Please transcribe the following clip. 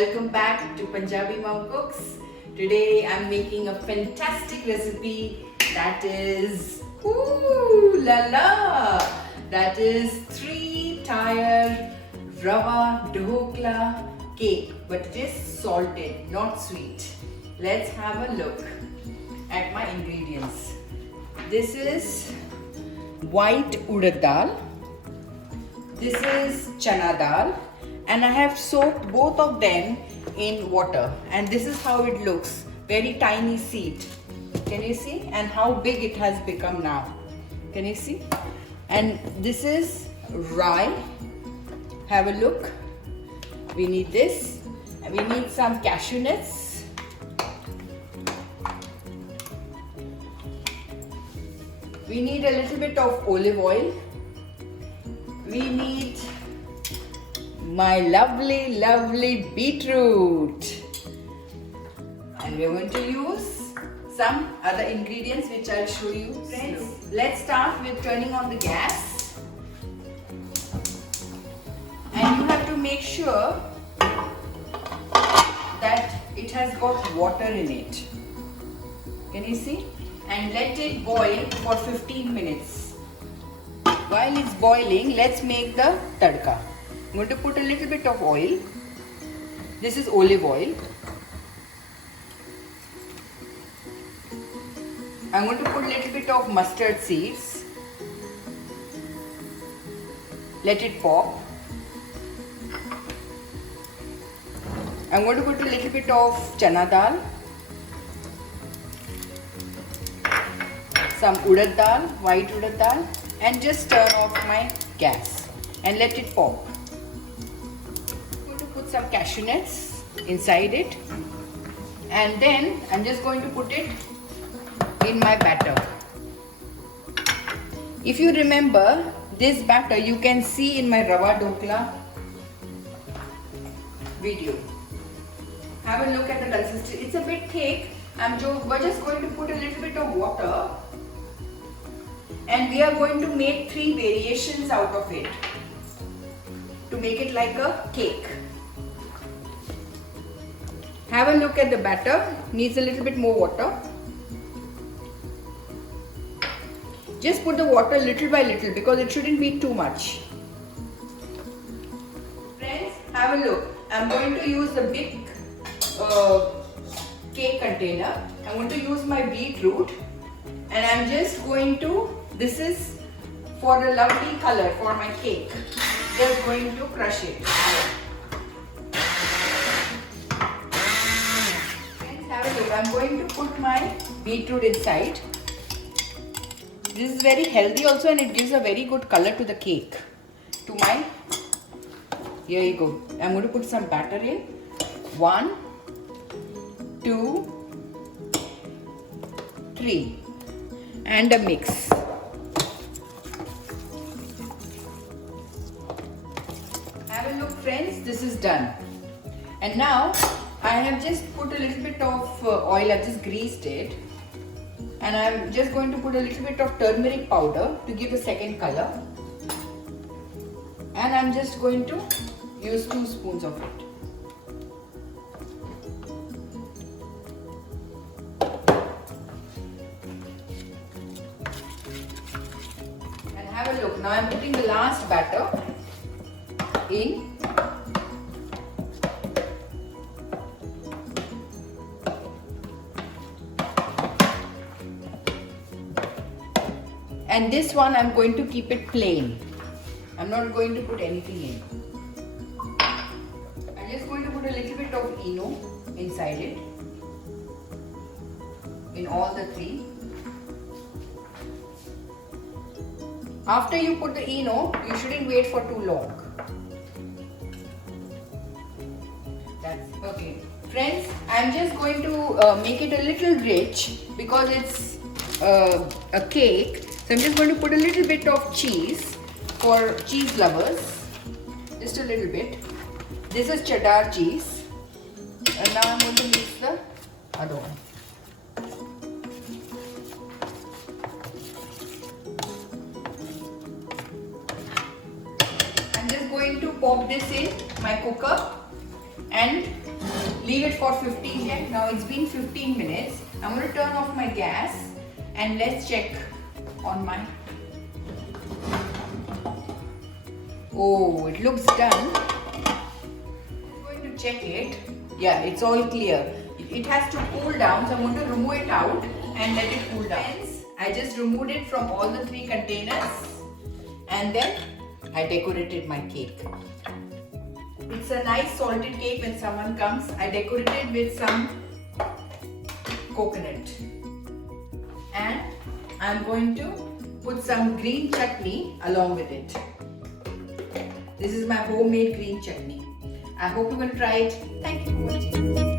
Welcome back to Punjabi Mom Cooks. Today I'm making a fantastic recipe that is ooh la la. That is 3-tier rava dhokla cake, but it is salted, not sweet. Let's have a look at my ingredients. This is white urad dal. This is chana dal. And I have soaked both of them in water, and this is how it looks. Very tiny seed. Can you see? And how big it has become now. Can you see? And this is rye. Have a look. We need this. We need some cashew nuts. We need a little bit of olive oil. We need my lovely beetroot, and we're going to use some other ingredients which I'll show you. Friends, let's start with turning on the gas, and you have to make sure that it has got water in it. Can you see? And let it boil for 15 minutes. While it's boiling, let's make the tadka. I'm going to put a little bit of oil. This is olive oil. I'm going to put a little bit of mustard seeds. Let it pop. I'm going to put a little bit of chana dal, some urad dal, white urad dal, and just turn off my gas and let it pop. Some cashew nuts inside it, and then I'm just going to put it in my batter. If you remember this batter, you can see in my rava dhokla video. Have a look at the consistency. It's a bit thick. We're just going to put a little bit of water, and we are going to make 3 variations out of it to make it like a cake. Have a look at the batter. Needs a little bit more water. Just put the water little by little because it shouldn't be too much. Friends, have a look. I'm going to use the big cake container. I'm going to use my beetroot, and I'm just going to, this is for a lovely color for my cake. Just going to crush it. I'm going to put my beetroot inside. This is very healthy also, and it gives a very good color to the cake. Here you go. I'm going to put some batter in. 1, 2, 3, and a mix. Have a look, friends. This is done. And now I have just put a little bit of oil. I've just greased it, and I'm just going to put a little bit of turmeric powder to give a second color, and I'm just going to use 2 spoons of it. And have a look. Now I'm putting the last batter in. And this one I'm going to keep it plain. I'm not going to put anything in. I'm just going to put a little bit of Eno inside it. In all the 3. After you put the Eno, you shouldn't wait for too long. That's okay. Friends, I'm just going to make it a little rich because it's a cake. So I'm just going to put a little bit of cheese for cheese lovers. Just a little bit. This is cheddar cheese. And now I'm going to mix the other one. I'm just going to pop this in my cooker and leave it for 15 minutes. Now it's been 15 minutes. I'm going to turn off my gas and let's check on my... Oh, it looks done. I'm going to check it. Yeah, it's all clear. It has to cool down, so I'm going to remove it out and let it cool down. I just removed it from all the 3 containers and then I decorated my cake. It's a nice salted cake. When someone comes, I decorated with some coconut. And I'm going to put some green chutney along with it. This is my homemade green chutney. I hope you're going to try it. Thank you for watching.